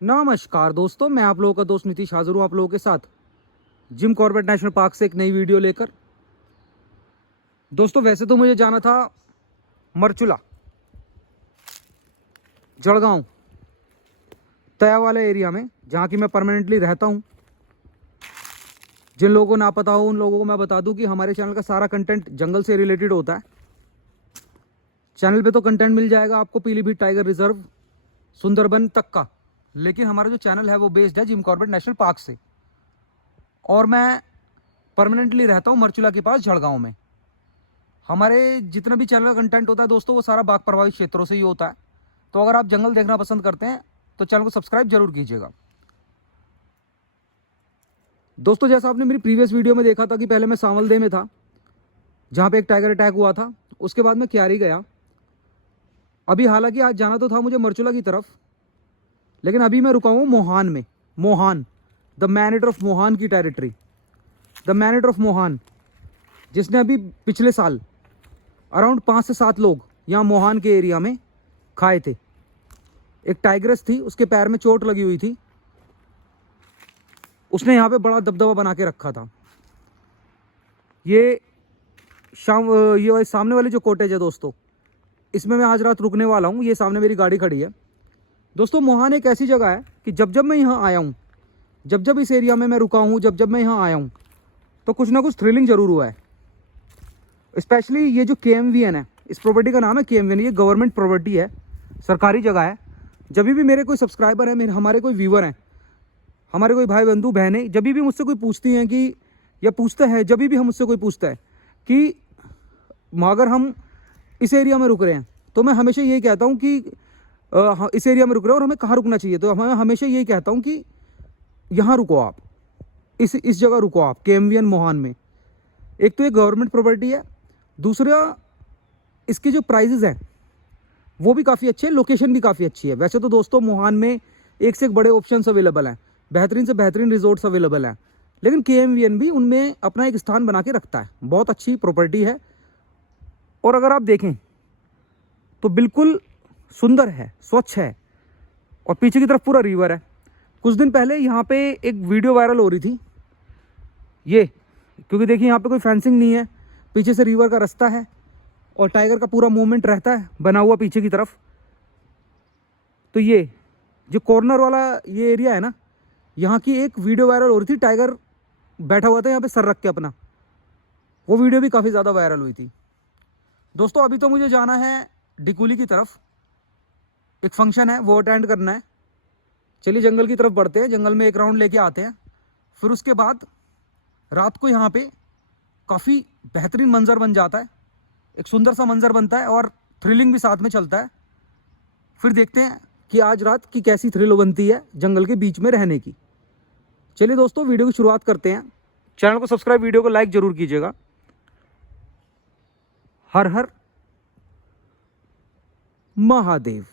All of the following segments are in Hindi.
नमस्कार दोस्तों, मैं आप लोगों का दोस्त नीतीश हाजिर हूँ आप लोगों के साथ जिम कॉर्बेट नेशनल पार्क से एक नई वीडियो लेकर। दोस्तों वैसे तो मुझे जाना था मरचुला, जड़गांव, तया वाले एरिया में जहाँ की मैं परमानेंटली रहता हूँ। जिन लोगों को ना पता हो उन लोगों को मैं बता दूं कि हमारे चैनल का सारा कंटेंट जंगल से रिलेटेड होता है। चैनल पे तो कंटेंट मिल जाएगा आपको पीलीभीत टाइगर रिजर्व, सुंदरबन तक का, लेकिन हमारा जो चैनल है वो बेस्ड है जिम कॉर्बेट नेशनल पार्क से, और मैं परमानेंटली रहता हूँ मरचुला के पास जड़गांव में। हमारे जितना भी चैनल का कंटेंट होता है दोस्तों वो सारा बाघ प्रभावित क्षेत्रों से ही होता है। तो अगर आप जंगल देखना पसंद करते हैं तो चैनल को सब्सक्राइब जरूर कीजिएगा। दोस्तों जैसा आपने मेरी प्रीवियस वीडियो में देखा था कि पहले मैं सांवलदेह में था जहाँ पे एक टाइगर अटैक हुआ था, उसके बाद मैं क्यारी गया। अभी हालांकि आज जाना तो था मुझे मरचुला की तरफ, लेकिन अभी मैं रुका हूँ मोहान में। Mohan, the man-eater of Mohan की territory, the man-eater of Mohan, जिसने अभी पिछले साल अराउंड 5 से 7 लोग यहाँ मोहान के एरिया में खाए थे। एक टाइग्रेस थी, उसके पैर में चोट लगी हुई थी, उसने यहाँ पे बड़ा दबदबा बना के रखा था। ये सामने वाली जो कॉटेज है दोस्तों, इसमें मैं आज रात रुकने वाला हूँ। ये सामने मेरी गाड़ी खड़ी है। दोस्तों मोहान एक ऐसी जगह है कि जब जब मैं यहाँ आया हूँ, जब जब इस एरिया में मैं रुका हूँ, जब जब मैं यहाँ आया हूँ, तो कुछ ना कुछ थ्रिलिंग जरूर हुआ है। स्पेशली ये जो KMVN है, इस प्रॉपर्टी का नाम है KMVN, ये गवर्नमेंट प्रॉपर्टी है, सरकारी जगह है। जब भी मेरे कोई सब्सक्राइबर है, हमारे कोई व्यूवर हैं, हमारे कोई भाई बंधु बहनें जब भी मुझसे कोई पूछती हैं कि, या पूछता है, जब भी हम मुझसे कोई पूछता है कि अगर हम इस एरिया में रुक रहे हैं, तो मैं हमेशा यही कहता हूँ कि इस एरिया में रुक रहे हैं और हमें कहाँ रुकना चाहिए, तो मैं हमेशा यही कहता हूँ कि यहाँ रुको आप, इस जगह रुको आप KMVN मोहान में। एक तो ये गवर्नमेंट प्रॉपर्टी है, दूसरा इसके जो प्राइजेज़ हैं वो भी काफ़ी अच्छे हैं, लोकेशन भी काफ़ी अच्छी है। वैसे तो दोस्तों मोहान में एक से एक बड़े ऑप्शंस अवेलेबल हैं, बेहतरीन से बेहतरीन रिजॉर्ट्स अवेलेबल हैं, लेकिन KMVN भी उनमें अपना एक स्थान बना के रखता है। बहुत अच्छी प्रॉपर्टी है, और अगर आप देखें तो बिल्कुल सुंदर है, स्वच्छ है, और पीछे की तरफ पूरा रिवर है। कुछ दिन पहले यहाँ पे एक वीडियो वायरल हो रही थी, ये क्योंकि देखिए यहाँ पे कोई फेंसिंग नहीं है, पीछे से रिवर का रास्ता है और टाइगर का पूरा मूवमेंट रहता है बना हुआ पीछे की तरफ। तो ये जो कॉर्नर वाला ये एरिया है ना, यहाँ की एक वीडियो वायरल हो रही थी, टाइगर बैठा हुआ था यहाँ पे सर रख के अपना, वो वीडियो भी काफ़ी ज़्यादा वायरल हुई थी। दोस्तों अभी तो मुझे जाना है डिकुली की तरफ, एक फंक्शन है वो अटेंड करना है। चलिए जंगल की तरफ बढ़ते हैं, जंगल में एक राउंड लेके आते हैं, फिर उसके बाद रात को यहाँ पे काफ़ी बेहतरीन मंजर बन जाता है, एक सुंदर सा मंजर बनता है और थ्रिलिंग भी साथ में चलता है। फिर देखते हैं कि आज रात की कैसी थ्रिल बनती है जंगल के बीच में रहने की। चलिए दोस्तों वीडियो की शुरुआत करते हैं। चैनल को सब्सक्राइब, वीडियो को लाइक जरूर कीजिएगा। हर हर महादेव।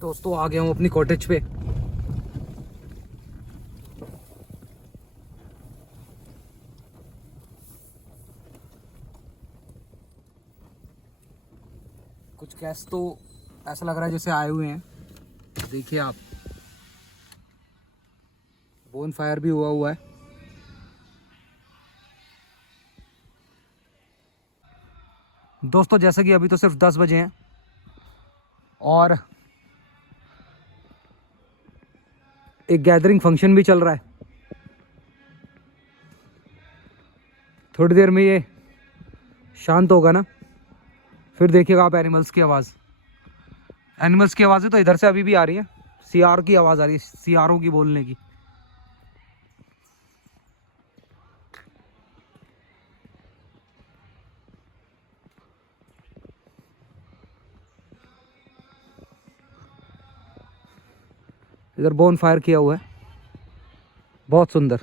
दोस्तों आ गया हूँ अपनी कॉटेज पे। कुछ गेस्ट तो ऐसा लग रहा है जैसे आए हुए हैं। देखिए आप, बोन फायर भी हुआ है। दोस्तों जैसे कि अभी तो सिर्फ 10 बजे हैं और एक गैदरिंग फंक्शन भी चल रहा है। थोड़ी देर में ये शांत होगा ना, फिर देखिएगा आप एनिमल्स की आवाज़। एनिमल्स की आवाज़ें तो इधर से अभी भी आ रही हैं। सियार की आवाज़ आ रही है, सियारों की बोलने की। इधर बोन फायर किया हुआ है, बहुत सुंदर।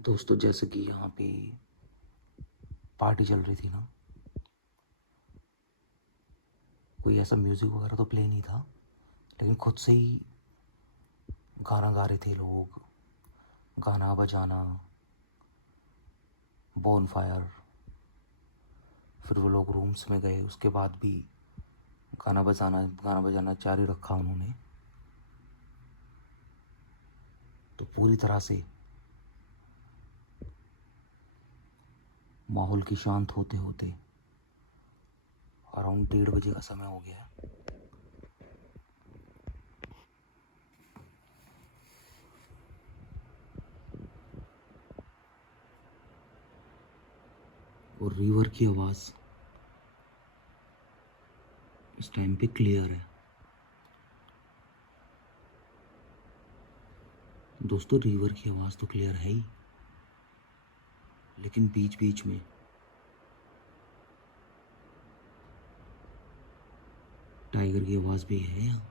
दोस्तों जैसे कि यहाँ पे पार्टी चल रही थी ना, कोई ऐसा म्यूज़िक वगैरह तो प्ले नहीं था, लेकिन खुद से ही गाना गा रहे थे लोग, गाना बजाना, बोन फायर। फिर वो लोग रूम्स में गए, उसके बाद भी गाना बजाना जारी रखा उन्होंने। तो पूरी तरह से माहौल की शांत होते होते अराउंड 1:30 बजे का समय हो गया है। और रिवर की आवाज़ इस टाइम पे क्लियर है। दोस्तों रिवर की आवाज़ तो क्लियर है ही, लेकिन बीच बीच में टाइगर की आवाज़ भी है यहाँ।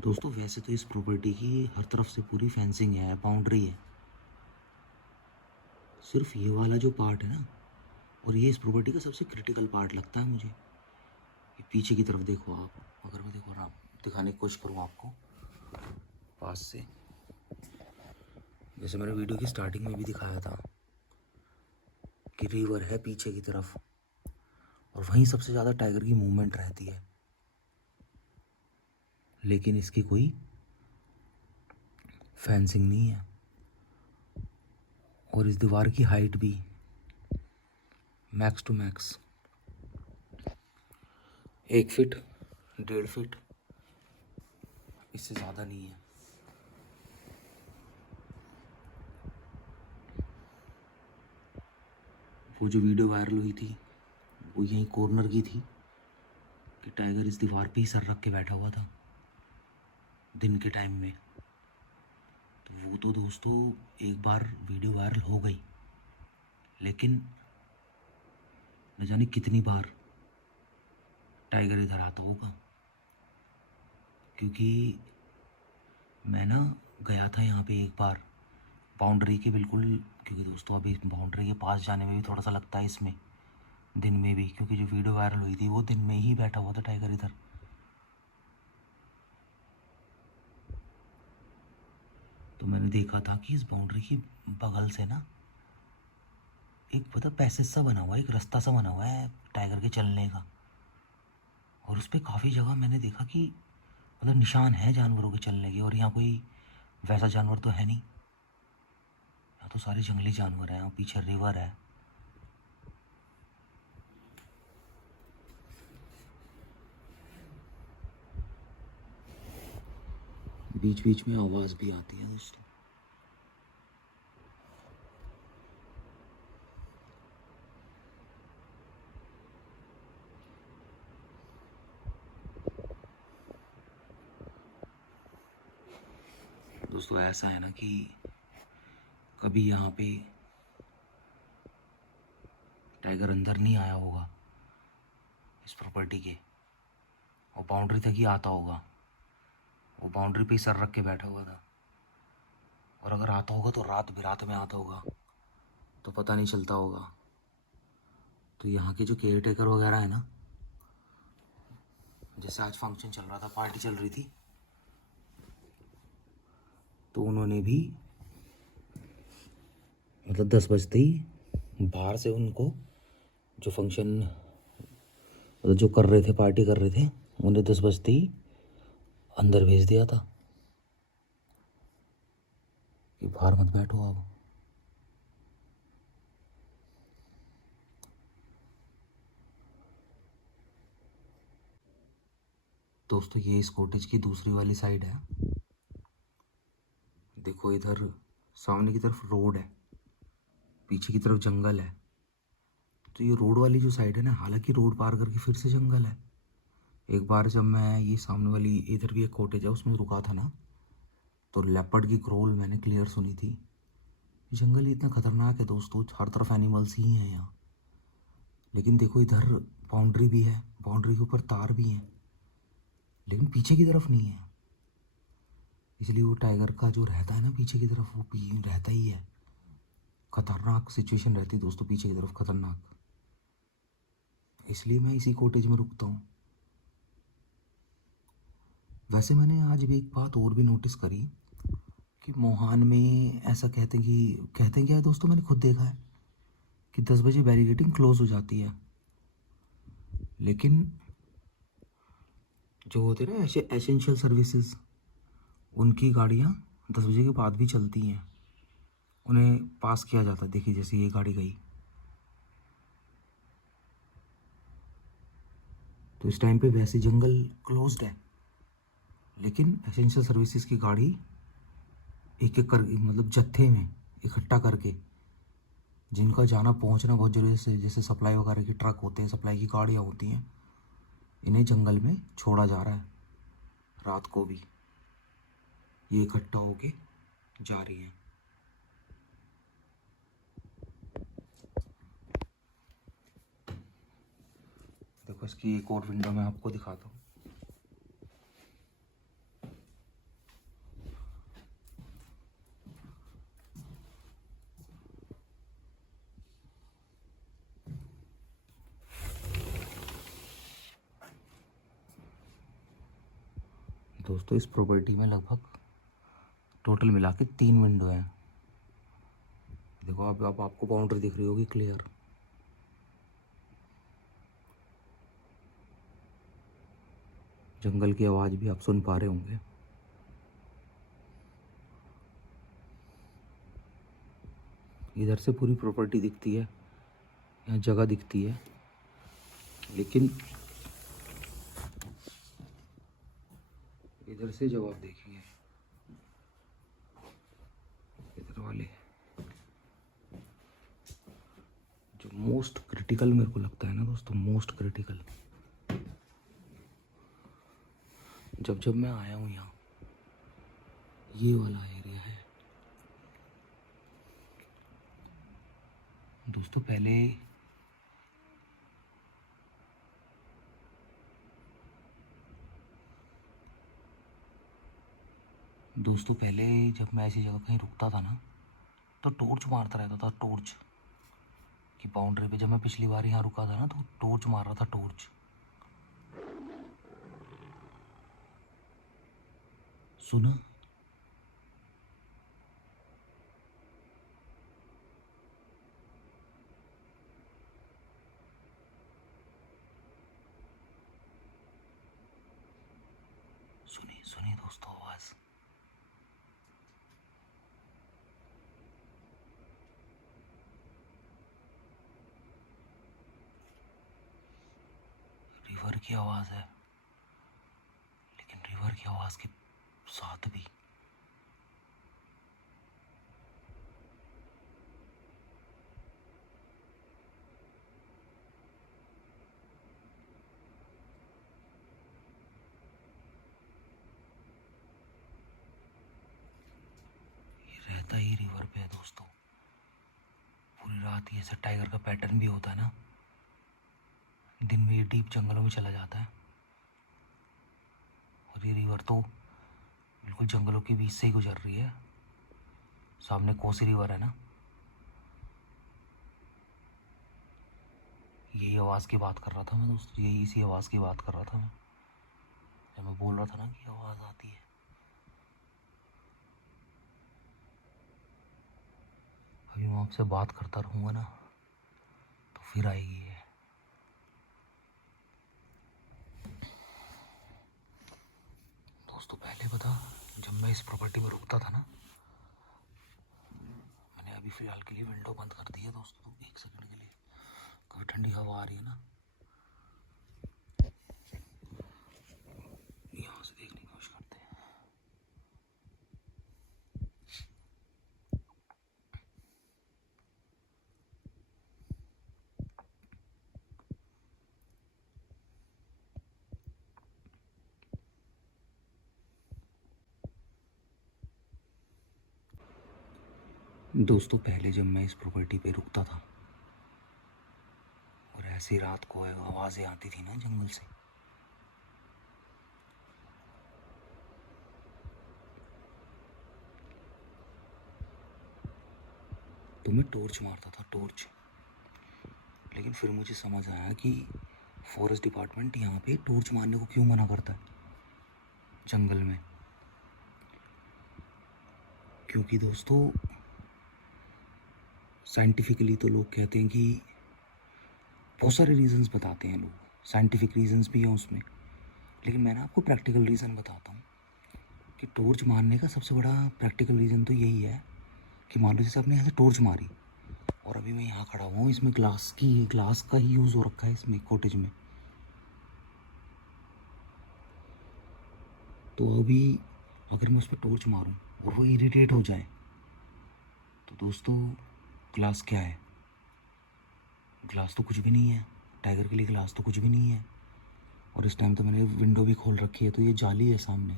दोस्तों वैसे तो इस प्रॉपर्टी की हर तरफ से पूरी फेंसिंग है, बाउंड्री है। सिर्फ ये वाला जो पार्ट है ना, और ये इस प्रॉपर्टी का सबसे क्रिटिकल पार्ट लगता है मुझे। ये पीछे की तरफ देखो आप, अगर मैं देखो आप दिखाने की कोशिश करूँ आपको पास से, जैसे मैंने वीडियो की स्टार्टिंग में भी दिखाया था कि रिवर है पीछे की तरफ, और वहीं सबसे ज़्यादा टाइगर की मूवमेंट रहती है। लेकिन इसकी कोई फेंसिंग नहीं है, और इस दीवार की हाइट भी max to max 1 feet 1.5 feet, इससे ज़्यादा नहीं है। वो जो वीडियो वायरल हुई थी वो यहीं कॉर्नर की थी कि टाइगर इस दीवार पे ही सर रख के बैठा हुआ था दिन के टाइम में। तो वो तो दोस्तों एक बार वीडियो वायरल हो गई, लेकिन न जाने कितनी बार टाइगर इधर आता होगा। क्योंकि मैं ना गया था यहाँ पे एक बार बाउंड्री के बिल्कुल, क्योंकि दोस्तों अभी बाउंड्री के पास जाने में भी थोड़ा सा लगता है इसमें, दिन में भी, क्योंकि जो वीडियो वायरल हुई थी वो दिन में ही बैठा हुआ था टाइगर इधर। तो मैंने देखा था कि इस बाउंड्री की बगल से ना एक पता पैसेज सा बना हुआ है, एक रास्ता सा बना हुआ है टाइगर के चलने का, और उस पर काफ़ी जगह मैंने देखा कि मतलब निशान है जानवरों के चलने के। और यहाँ कोई वैसा जानवर तो है नहीं, यहाँ तो सारे जंगली जानवर हैं, यहाँ पीछे रिवर है। बीच बीच में आवाज़ भी आती है दोस्तों। दोस्तों ऐसा है ना कि कभी यहाँ पे टाइगर अंदर नहीं आया होगा इस प्रॉपर्टी के, और बाउंड्री तक ही आता होगा। वो बाउंड्री पे ही सर रख के बैठा हुआ था, और अगर आता होगा तो रात बिरात में आता होगा, तो पता नहीं चलता होगा। तो यहाँ के जो केयर टेकर वगैरह है ना, जैसे आज फंक्शन चल रहा था, पार्टी चल रही थी, तो उन्होंने भी मतलब 10 बजते ही बाहर से उनको जो फंक्शन मतलब जो कर रहे थे, पार्टी कर रहे थे, उन्हें 10 बजते ही अंदर भेज दिया था कि बाहर मत बैठो आप। दोस्तों ये इस कॉटेज की दूसरी वाली साइड है। देखो इधर सामने की तरफ रोड है, पीछे की तरफ जंगल है। तो ये रोड वाली जो साइड है ना, हालांकि रोड पार करके फिर से जंगल है। एक बार जब मैं ये सामने वाली, इधर भी एक कॉटेज है, उसमें रुका था ना, तो लेपर्ड की ग्रोल मैंने क्लियर सुनी थी। जंगल ही इतना खतरनाक है दोस्तों, हर तरफ एनिमल्स ही हैं यहाँ। लेकिन देखो इधर बाउंड्री भी है, बाउंड्री के ऊपर तार भी हैं, लेकिन पीछे की तरफ नहीं है। इसलिए वो टाइगर का जो रहता है ना पीछे की तरफ, वो रहता ही है। खतरनाक सिचुएशन रहती है दोस्तों पीछे की तरफ, खतरनाक। इसलिए मैं इसी कॉटेज में रुकता हूँ। वैसे मैंने आज भी एक बात और भी नोटिस करी कि मोहान में ऐसा कहते हैं क्या है दोस्तों, मैंने खुद देखा है कि 10 बजे बैरिकेडिंग क्लोज हो जाती है, लेकिन जो होते हैं ना एसेंशियल सर्विसेज, उनकी गाड़ियाँ 10 बजे के बाद भी चलती हैं, उन्हें पास किया जाता है। देखिए जैसे ये गाड़ी गई, तो इस टाइम पे वैसे जंगल क्लोज्ड है, लेकिन एसेंशियल सर्विसेज की गाड़ी एक एक कर मतलब जत्थे में इकट्ठा करके, जिनका जाना पहुंचना बहुत जरूरी है, जैसे सप्लाई वगैरह की ट्रक होते हैं, सप्लाई की गाड़ियाँ होती हैं, इन्हें जंगल में छोड़ा जा रहा है। रात को भी ये इकट्ठा होके जा रही हैं। देखो इसकी एक और विंडो मैं आपको दिखाता हूँ। दोस्तों इस प्रॉपर्टी में लगभग टोटल मिला के 3 विंडो हैं। देखो अब आपको बाउंड्री दिख रही होगी क्लियर। जंगल की आवाज़ भी आप सुन पा रहे होंगे। इधर से पूरी प्रॉपर्टी दिखती है, यहाँ जगह दिखती है, लेकिन इधर से जब आप देखेंगे, इधर वाले जो मोस्ट क्रिटिकल मेरे को लगता है ना दोस्तों, मोस्ट क्रिटिकल, जब मैं आया हूँ यहाँ, ये वाला एरिया है दोस्तों। पहले जब मैं ऐसी जगह कहीं रुकता था ना, तो टॉर्च मारता रहता था, टॉर्च की बाउंड्री पे। जब मैं पिछली बार यहाँ रुका था ना, तो टॉर्च मार रहा था, टॉर्च। सुना? सुनी दोस्तों आवाज। रिवर की आवाज है, लेकिन रिवर की आवाज के साथ भी रहता ही रिवर पे है दोस्तों। पूरी रात ये ऐसा टाइगर का पैटर्न भी होता है ना, ये डीप जंगलों में चला जाता है और ये रिवर तो बिल्कुल जंगलों के बीच से ही गुजर रही है। सामने कोसी रिवर है ना, यही आवाज़ की बात कर रहा था मैं दोस्तों, यही इसी आवाज़ की बात कर रहा था मैं, जब मैं बोल रहा था ना कि आवाज़ आती है। अभी मैं आपसे बात करता रहूँगा ना तो फिर आएगी ये। दोस्तों पहले पता, जब मैं इस प्रॉपर्टी पर रुकता था ना, मैंने अभी फ़िलहाल के लिए विंडो बंद कर दी है दोस्तों, 1 सेकंड के लिए, काफ़ी ठंडी हवा आ रही है ना, यहाँ से देखने की कोशिश करते हैं। दोस्तों पहले जब मैं इस प्रॉपर्टी पे रुकता था और ऐसी रात को आवाज़ें आती थी ना जंगल से, तो मैं टॉर्च मारता था, टॉर्च। लेकिन फिर मुझे समझ आया कि फॉरेस्ट डिपार्टमेंट यहाँ पे टॉर्च मारने को क्यों मना करता है जंगल में। क्योंकि दोस्तों साइंटिफिकली तो लोग कहते हैं कि बहुत सारे रीजंस बताते हैं लोग, साइंटिफिक रीजंस भी हैं उसमें, लेकिन मैं ना आपको प्रैक्टिकल रीज़न बताता हूँ कि टॉर्च मारने का सबसे बड़ा प्रैक्टिकल रीज़न तो यही है कि मान लो जैसे आपने यहाँ से टॉर्च मारी और अभी मैं यहाँ खड़ा हुआ हूँ, इसमें ग्लास का ही यूज़ हो रखा है इसमें कॉटेज में, तो अभी अगर मैं उस पर टॉर्च मारूँ और वो इरिटेट हो जाए तो दोस्तों ग्लास क्या है? ग्लास तो कुछ भी नहीं है, टाइगर के लिए ग्लास तो कुछ भी नहीं है। और इस टाइम तो मैंने विंडो भी खोल रखी है, तो ये जाली है सामने,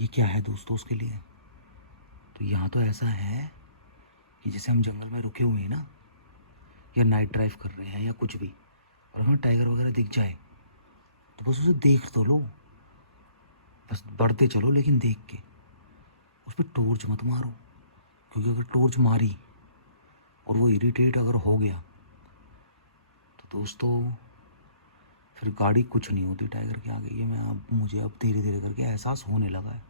ये क्या है दोस्तों उसके लिए? तो यहाँ तो ऐसा है कि जैसे हम जंगल में रुके हुए हैं ना, या नाइट ड्राइव कर रहे हैं या कुछ भी, और हमें टाइगर वगैरह दिख जाए तो बस उसे देख तो लो, बस बढ़ते चलो, लेकिन देख के उस पर टॉर्च मत मारो। क्योंकि अगर टॉर्च मारी और वो इरिटेट अगर हो गया तो दोस्तों फिर गाड़ी कुछ नहीं होती टाइगर के आगे। ये मुझे अब धीरे धीरे करके एहसास होने लगा है।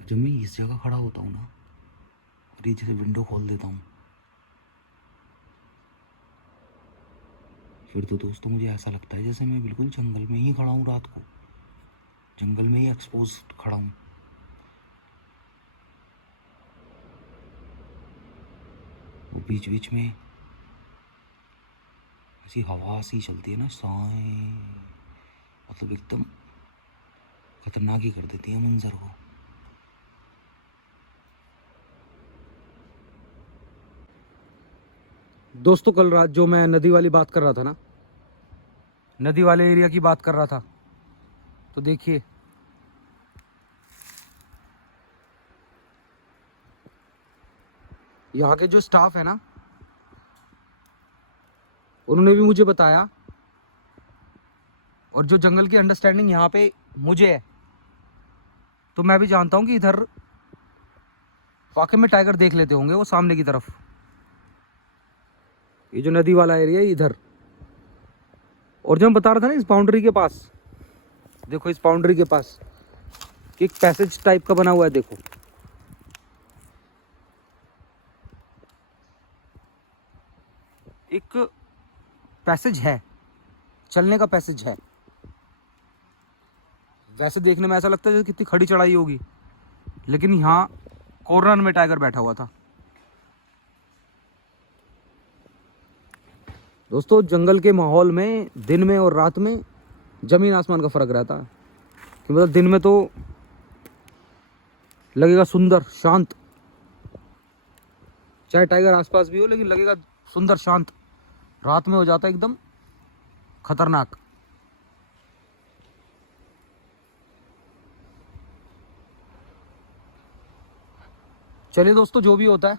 जब मैं इस जगह खड़ा होता हूँ ना और ये जैसे विंडो खोल देता हूँ, फिर तो दोस्तों मुझे ऐसा लगता है जैसे मैं बिल्कुल जंगल में ही खड़ा हूँ, रात को जंगल में ही एक्सपोज खड़ा हूँ। वो बीच बीच में ऐसी हवा सी चलती है ना, साए, मतलब एकदम खतरनाक ही कर देती है मंजर को। दोस्तों कल रात जो मैं नदी वाली बात कर रहा था ना, नदी वाले एरिया की बात कर रहा था, तो देखिए यहाँ के जो स्टाफ है ना, उन्होंने भी मुझे बताया, और जो जंगल की अंडरस्टैंडिंग यहाँ पे मुझे है, तो मैं भी जानता हूँ कि इधर वाकई में टाइगर देख लेते होंगे वो सामने की तरफ। ये जो नदी वाला एरिया है इधर, और जो मैं बता रहा था ना इस बाउंड्री के पास, देखो इस बाउंड्री के पास एक पैसेज टाइप का बना हुआ है, देखो एक पैसेज है, चलने का पैसेज है। वैसे देखने में ऐसा लगता है जैसे कितनी खड़ी चढ़ाई होगी, लेकिन यहाँ कॉर्नर में टाइगर बैठा हुआ था। दोस्तों जंगल के माहौल में दिन में और रात में ज़मीन आसमान का फ़र्क रहता है। कि मतलब दिन में तो लगेगा सुंदर शांत, चाहे टाइगर आसपास भी हो, लेकिन लगेगा सुंदर शांत। रात में हो जाता है एकदम खतरनाक। चलिए दोस्तों, जो भी होता है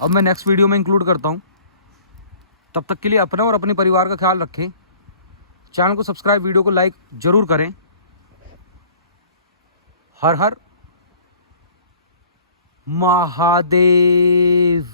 अब मैं नेक्स्ट वीडियो में इंक्लूड करता हूँ। तब तक के लिए अपना और अपने परिवार का ख्याल रखें। चैनल को सब्सक्राइब, वीडियो को लाइक जरूर करें। हर हर महादेव।